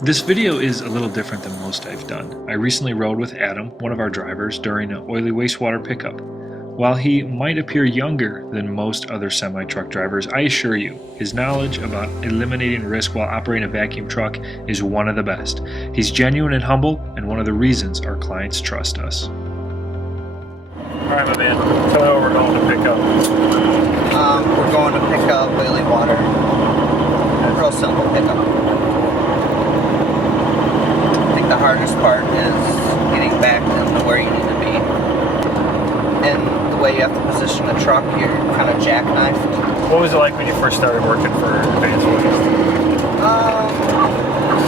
This video is a little different than most I've done. I recently rode with Adam, one of our drivers, during an oily wastewater pickup. While he might appear younger than most other semi-truck drivers, I assure you, his knowledge about eliminating risk while operating a vacuum truck is one of the best. He's genuine and humble, and one of the reasons our clients trust us. Alright, my man, tell me what we're going to pick up. We're going to pick up oily water. Real simple pickup. I think the hardest part is getting back into where you need to be. And the way you have to position the truck, you're kind of jackknifed. What was it like when you first started working for Advanced Waste?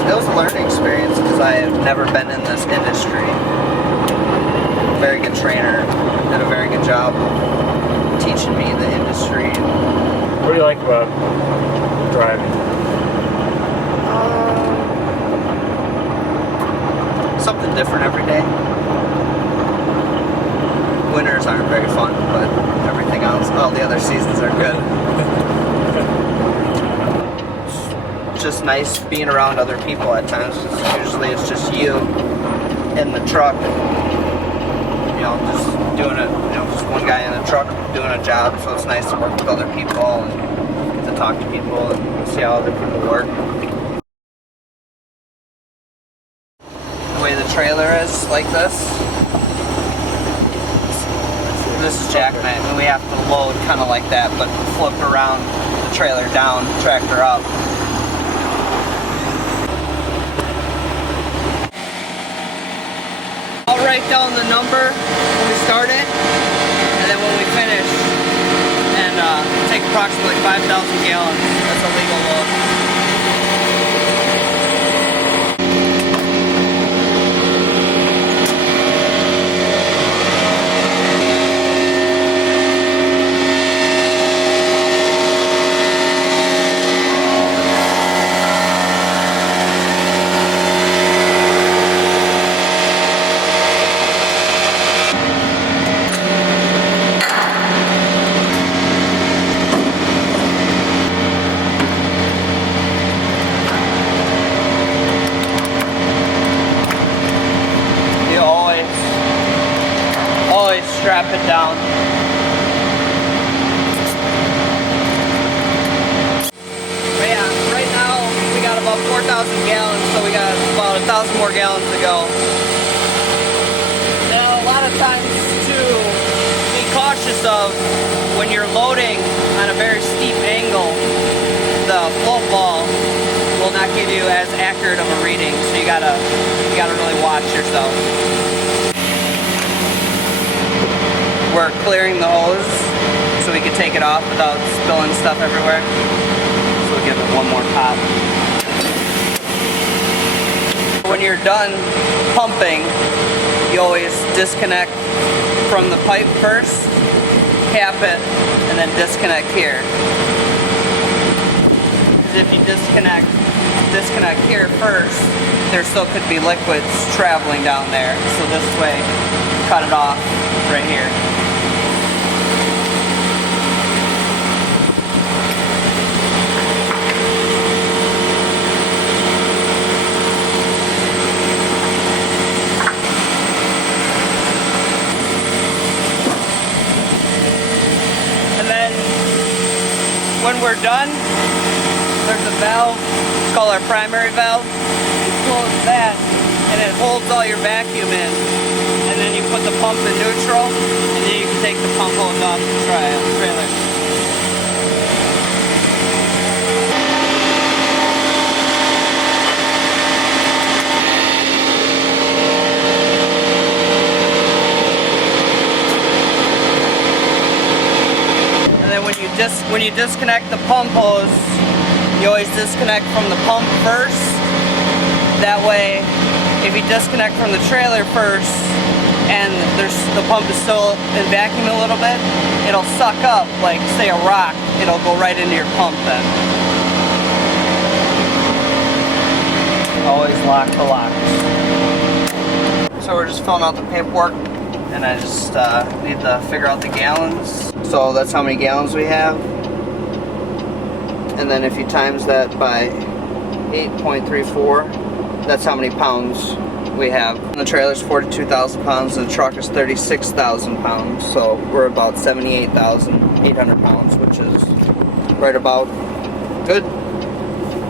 It was a learning experience because I have never been in this industry. Very good trainer, did a very good job teaching me the industry. What do you like about driving? Something different every day. Winters aren't very fun, but everything else, all the other seasons are good. It's just nice being around other people at times. Usually it's just you in the truck, just doing it, just one guy in a truck doing a job, so it's nice to work with other people and get to talk to people and see how other people work. The way the trailer is like this is jackknife, and we have to load kind of like that, but flip around the trailer down, tractor up. I'll write down the number when we start it, and then when we finish, and take approximately 5,000 gallons. That's a legal load. Strap it down. But yeah, right now we got about 4,000 gallons, so we got about 1,000 more gallons to go. Now, a lot of times to be cautious of when you're loading on a very steep angle, the float ball will not give you as accurate of a reading, so you gotta really watch yourself. We're clearing the hose so we can take it off without spilling stuff everywhere. So we'll give it one more pop. When you're done pumping, you always disconnect from the pipe first, cap it, and then disconnect here. Because if you disconnect here first, there still could be liquids traveling down there. So this way, cut it off right here. When we're done, there's a valve, it's called our primary valve. You close that and it holds all your vacuum in. And then you put the pump in neutral and then you can take the pump hose off the trailer. When you disconnect the pump hose, you always disconnect from the pump first. That way, if you disconnect from the trailer first and the pump is still in vacuum a little bit, it'll suck up, like say a rock, it'll go right into your pump then. Always lock the locks. So we're just filling out the paperwork, and I just need to figure out the gallons. So that's how many gallons we have. And then if you times that by 8.34, that's how many pounds we have. And the trailer's 42,000 pounds and the truck is 36,000 pounds. So we're about 78,800 pounds, which is right about good.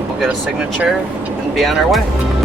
We'll get a signature and be on our way.